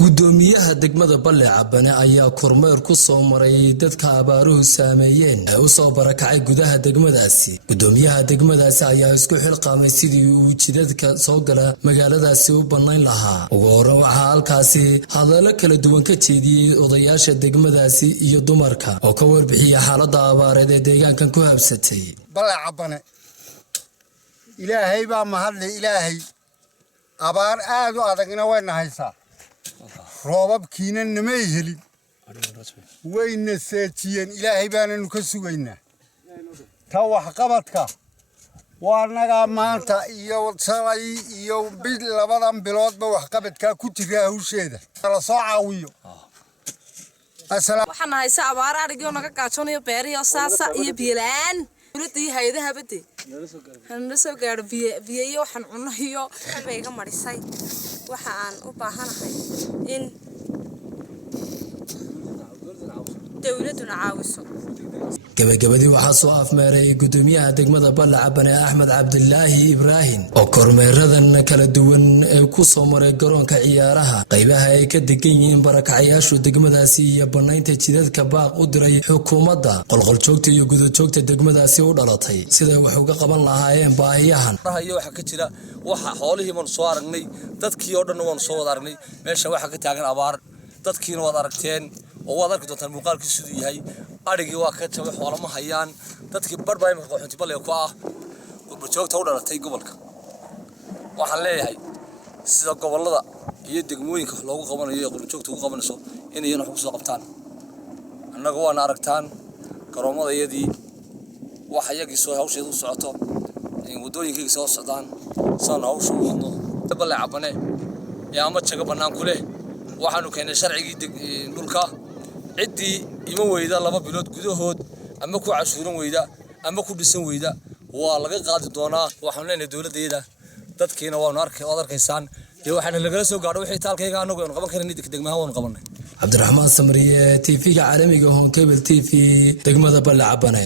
gudoomiyaha degmada Balle Cabane ayaa kormeer ku soo maray dadka abaaruhu saameeyeen ee u soo barakacay gudaha degmadaasi. Gudoomiyaha degmadaasi ayaa isku xilqaamay sidii uu jidadka soo gala magaaladaasi u banayn lahaa. Ugu horreyn waxaa halkaasi hadallo kala duwan ka jeediyay odayaasha degmadaasi iyo dumarka oo ka warbixiyay xaaladda abaareed ee deegaankan ku habsatay. Balle Cabane ilaahay baa mahadlay ilaahay abaar aad u adagna wayna haysaa roobabkiina namay helin wayna seejiyeen ilaahay baananu ka sugaynaa ta wax qabadka waa naga maanta iyo salay iyo bil labadan biloodba wax qabadka ku tiraa hawsheeda la soo caawiyo waxaan haysaa abaar ariga naga gaajonayo beeriyo saasa iyo biilaan ولدي هيدا هبدي هنسو قاعد بيجي وحن عنهيو بيجا مريساي وحن وباهنا هاي إن دولتنا عاوزة gabagabadii waxaa soo afmeeray gudoomiyaha degmada Balle Cabane Axmed Cabdillaahi Ibraahin oo kormeeradan kala duwan ee ku soo maray garoonka ciyaaraha qaybaha ay ka degan yihiin barakacayaasha degmadaasi iyo banaynta jidadka baaq u diray xukuumadda qolqoljoogta iyo gudajoogta degmadaasi u dhalatay sida wax uga qaban lahaayeen baahiyahan waxa ka jira waxa xoolihii man soo aragnay dadkii oo dhan waan soo wada aragnay meesha waxa ka taagan abaar dadkiina wada aragteen oo wada arki doontaan muuqaalkiisu siduu yahay arigii waa ka jabay xoolama hayaan dadkii barbaa imika qaxoonti Balle ku ah gurbajoogta u dhalatay gobolka waxaan leeyahay sida gobolada iyo degmooyinka loogu qabanayo ee gurbajoogta ugu qabanayso inay wax ku soo qabtaan annaga waan aragtaan garoomadayadii waxa iyagii soo hawsheedu u socoto in wadooyinkii soo socdaan saan hawshu u wadno Balle Cabane yaa ma jaga banaan ku leh waxaanu keenay sharcigii dhulka cidii ima weyda laba bilood gudahood ama ku cashuuran weyda ama ku dhisan weyda waa laga qaadi doonaa waxaan leenahay dawladdeeda dadkiina waanu arkaysaan iyo waxaan laga soo gaadho wixii taalkayga anagu aan qaban karin degmaha waan qabanay Cabdiraxmaan Samriye TV-ga caalamiga Hon Cable TV degmada Balle Cabane.